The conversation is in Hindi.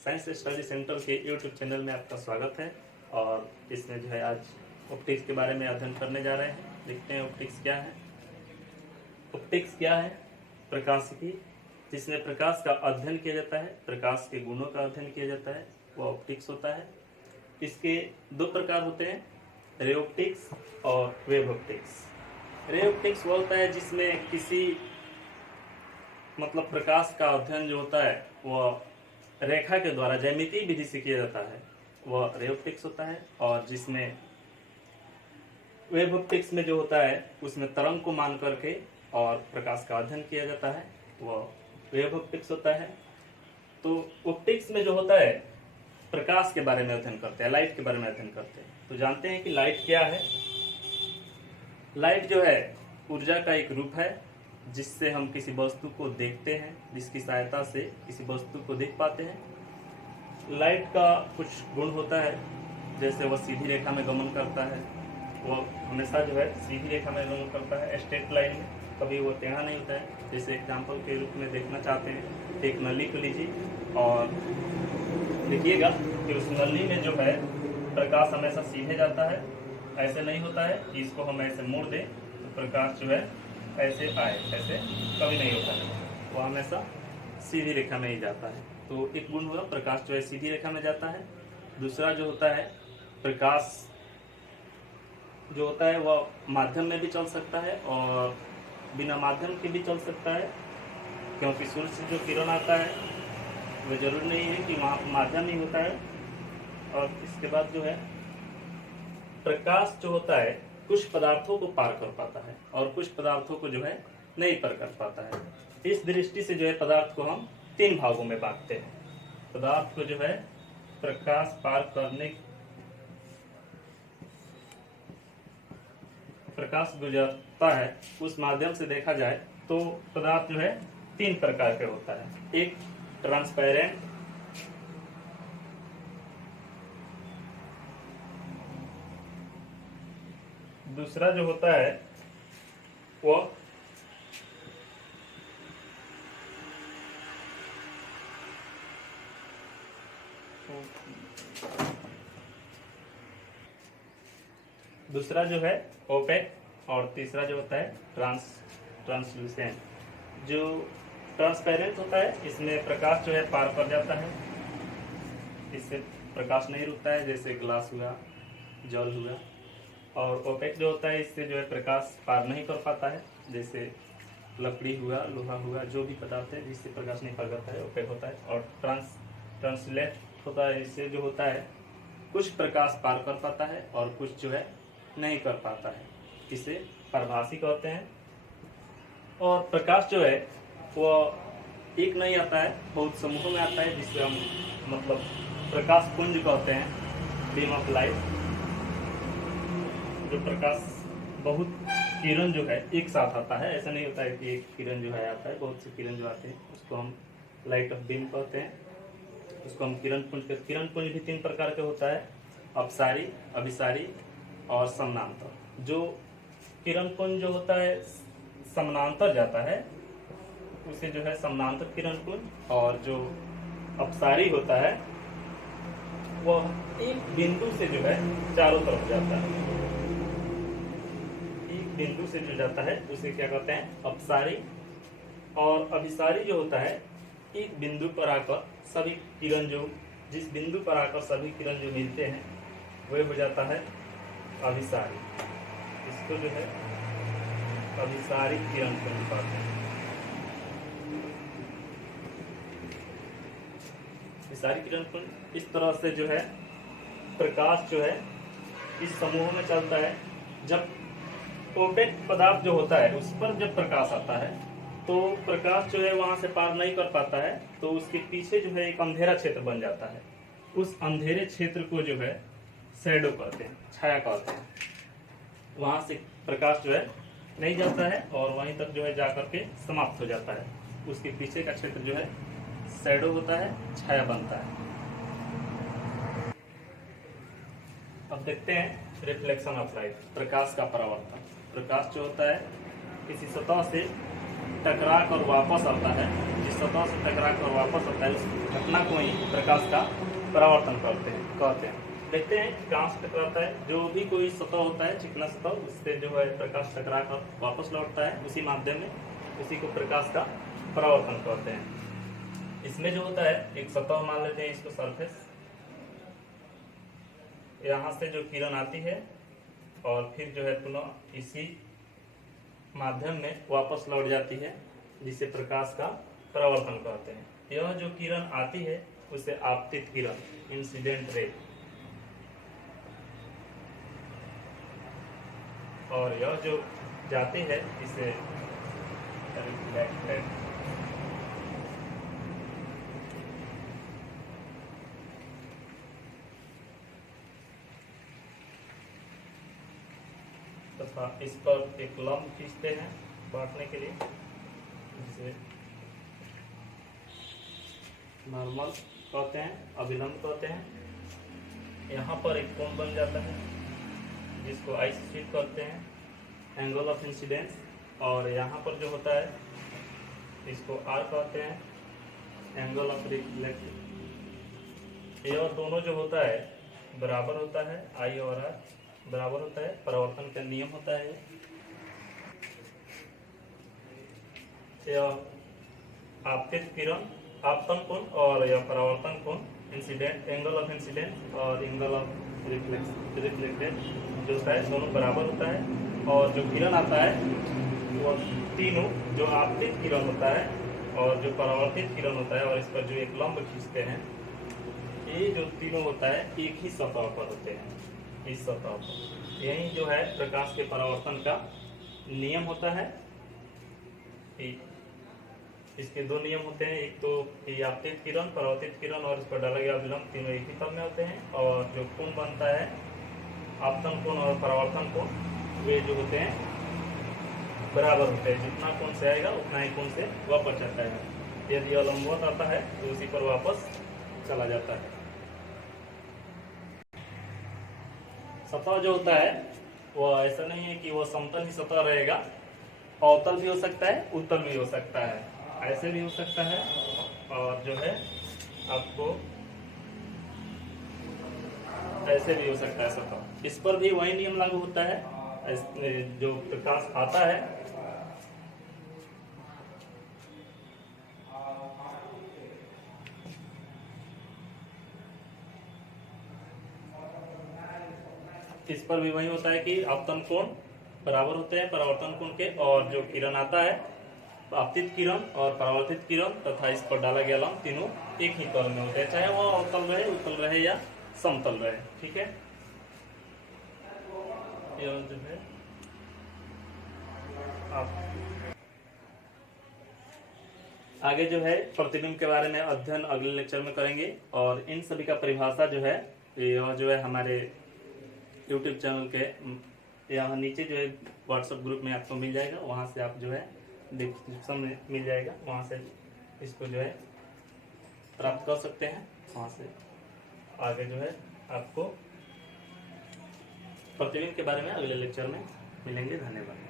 साइंस स्टडी सेंटर के यूट्यूब चैनल में आपका स्वागत है। और इसमें जो है आज ऑप्टिक्स के बारे में अध्ययन करने जा रहे हैं। देखते हैं ऑप्टिक्स क्या है। ऑप्टिक्स क्या है? प्रकाशिकी, जिसमें प्रकाश का अध्ययन किया जाता है, प्रकाश के गुणों का अध्ययन किया जाता है, वह ऑप्टिक्स होता है। इसके दो प्रकार होते हैं, रे ऑप्टिक्स और वेव ऑप्टिक्स। रे ऑप्टिक्स वो होता है जिसमें किसी मतलब प्रकाश का अध्ययन जो होता है वह रेखा के द्वारा ज्यामितीय विधि से किया जाता है, वह रे ऑप्टिक्स होता है। और जिसमें वेव ऑप्टिक्स में जो होता है उसमें तरंग को मान करके और प्रकाश का अध्ययन किया जाता है, वह वेव ऑप्टिक्स होता है। तो ऑप्टिक्स में जो होता है प्रकाश के बारे में अध्ययन करते हैं, लाइट के बारे में अध्ययन करते हैं। तो जानते हैं कि लाइट क्या है। लाइट जो है ऊर्जा का एक रूप है जिससे हम किसी वस्तु को देखते हैं, जिसकी सहायता से किसी वस्तु को देख पाते हैं। लाइट का कुछ गुण होता है, जैसे वह सीधी रेखा में गमन करता है, वह हमेशा जो है सीधी रेखा में गमन करता है, स्ट्रेट लाइन में, कभी वो टेढ़ा नहीं होता है। जैसे एग्जाम्पल के रूप में देखना चाहते हैं, एक नली को लीजिए और देखिएगा कि उस नली में जो है प्रकाश हमेशा सीधे जाता है, ऐसे नहीं होता है कि इसको हम ऐसे मोड़ दें तो प्रकाश जो है ऐसे आए, ऐसे कभी नहीं होता है, वो हमेशा सीधी रेखा में ही जाता है। तो एक गुण हुआ, प्रकाश जो है सीधी रेखा में जाता है। दूसरा जो होता है, प्रकाश जो होता है वह माध्यम में भी चल सकता है और बिना माध्यम के भी चल सकता है, क्योंकि सूर्य से जो किरण आता है वह जरूर नहीं है कि वहाँ माध्यम ही होता है। और इसके बाद जो है प्रकाश जो होता है कुछ पदार्थों को पार कर पाता है और कुछ पदार्थों को जो है नहीं पार कर पाता है। इस दृष्टि से जो है पदार्थ को हम तीन भागों में बांटते हैं। पदार्थ को जो है प्रकाश पार करने, प्रकाश गुजरता है उस माध्यम से देखा जाए तो पदार्थ जो है तीन प्रकार के होता है। एक ट्रांसपेरेंट, दूसरा जो होता है वो दूसरा जो है ओपेक और तीसरा जो होता है ट्रांसलूसेंट। जो ट्रांसपेरेंट होता है इसमें प्रकाश जो है पार कर जाता है, इससे प्रकाश नहीं रुकता है, जैसे ग्लास हुआ, जल हुआ। और ओपेक जो होता है इससे जो है प्रकाश पार नहीं कर पाता है, जैसे लकड़ी हुआ, लोहा हुआ, जो भी पदार्थ है जिससे प्रकाश नहीं पार करता है, ओपेक होता है। और ट्रांसलेट होता है, इससे जो होता है कुछ प्रकाश पार कर पाता है और कुछ जो है नहीं कर पाता है, इसे प्रभासी कहते हैं। और प्रकाश जो है वो एक नहीं आता है, बहुत समूहों में आता है, जिससे हम मतलब प्रकाश पुंज कहते हैं, बीम ऑफ लाइट। जो प्रकाश बहुत किरण जो है एक साथ आता है, ऐसा नहीं होता है कि एक किरण जो है आता है, बहुत से किरण जो आते हैं उसको हम लाइट ऑफ बीम कहते हैं। उसको हम किरण पुंज कहते हैं। किरण पुंज भी तीन प्रकार के होता है, अपसारी, अभिसारी और समानांतर। जो किरण पुंज जो होता है समानांतर जाता है उसे जो है समानांतर किरण पुंज, और जो अपसारी होता है वह एक बिंदु से जो है चारों तरफ जाता है, एक बिंदु से जो जाता है उसे क्या कहते हैं, अपसारी। और अभिसारी जो होता है एक बिंदु पर आकर सभी किरण जो जिस बिंदु पर आकर सभी किरण जो मिलते हैं वह हो जाता है अभिसारी। इसको जो है अभिसारी किरण पुंज कहते हैं। अभिसारी किरण पुंज इस तरह से जो है प्रकाश जो है इस समूह में चलता है। जब ओपेक पदार्थ जो होता है उस पर जब प्रकाश आता है तो प्रकाश जो है वहां से पार नहीं कर पाता है, तो उसके पीछे जो है एक अंधेरा क्षेत्र बन जाता है। उस अंधेरे क्षेत्र को जो है शैडो कहते हैं, छाया कहते हैं। वहां से प्रकाश जो है नहीं जाता है और वहीं तक जो है जाकर के समाप्त हो जाता है। उसके पीछे का क्षेत्र जो है शैडो होता है, छाया बनता है। अब देखते हैं रिफ्लेक्शन ऑफ लाइट, प्रकाश का परावर्तन। प्रकाश जो होता है किसी सतह से टकरा कर वापस आता है, जिस सतह से टकरा कर वापस आता है, उस घटना को ही प्रकाश का परावर्तन कहते हैं। देखते हैं कहाँ से टकराता है। जो भी कोई सतह होता है, चिकना सतह, उससे जो है प्रकाश टकरा कर वापस लौटता है उसी माध्यम में, उसी को प्रकाश का परावर्तन कहते हैं। इसमें जो होता है एक सतह मान लेते हैं इसको सरफेस, यहाँ से जो किरण आती है और फिर जो है पुनः इसी माध्यम में वापस लौट जाती है, जिसे प्रकाश का परावर्तन कहते हैं। यह जो किरण आती है उसे आपतित किरण, इंसिडेंट रे, और यह जो जाती है इसे रिफ्लेक्टेड। तथा इस पर एक लंब खींचते हैं बांटने के लिए, जिसे नॉर्मल कहते हैं, अभिलंब कहते हैं। यहाँ पर एक कोण बन जाता है जिसको आई स्वीप कहते हैं, एंगल ऑफ इंसिडेंस। और यहाँ पर जो होता है इसको आर कहते हैं, एंगल ऑफ रिफ्लेक्ट। यह दोनों जो होता है बराबर होता है, आई और आर बराबर होता है, परावर्तन का नियम होता है। यह आपतित किरण, आपतन कोण, और यह परावर्तन कोण, इंसिडेंट, एंगल ऑफ इंसिडेंट और एंगल ऑफ रिफ्लेक्टेड जो होता है दोनों बराबर होता है। और जो किरण आता है वो तीनों, जो आपतित किरण होता है और जो परावर्तित किरण होता है और इस पर जो एक लंब खींचते हैं, ये जो तीनों होता है एक ही सतह पर होते हैं, इस सतह पर। यही जो है प्रकाश के परावर्तन का नियम होता है। इसके दो नियम होते हैं, एक तो आपतित किरण, परावर्तित किरण और इस पर डाला गया अभिलंब, तीनों एक ही तल में होते हैं। और जो कोण बनता है, आपतन कोण और परावर्तन कोण, वे जो होते हैं बराबर होते हैं। जितना कोण से आएगा उतना ही कोण से वापस जाता है। यदि लंबवत आता है तो उसी पर वापस चला जाता है। सतह जो होता है वो ऐसा नहीं है कि वो समतल ही सतह रहेगा, अवतल भी हो सकता है, उत्तल भी हो सकता है, ऐसे भी हो सकता है। और जो है आपको ऐसे भी हो सकता है सतह। इस पर भी वही नियम लागू होता है। जो प्रकाश आता है इस पर भी वही होता है कि आपतन कोण बराबर होते हैं परावर्तन कोण के, और जो किरण आता है आपतित किरण और परावर्तित किरण तथा इस पर डाला गया लंब, तीनों एक ही तल में होते हैं, चाहे वो अवतल रहे, उत्तल रहे या समतल रहे। ठीक है, यह जो है आगे जो है प्रतिबिंब के बारे में अध्ययन अगले लेक्चर में करेंगे। और इन सभी का परिभाषा जो है यह जो है हमारे YouTube चैनल के यहाँ नीचे जो है व्हाट्सएप ग्रुप में आपको मिल जाएगा, वहाँ से आप जो है डिस्क्रिप्शन में मिल जाएगा, वहाँ से इसको जो है प्राप्त कर सकते हैं। वहाँ से आगे जो है आपको प्रतिबिंब के बारे में अगले लेक्चर में मिलेंगे। धन्यवाद।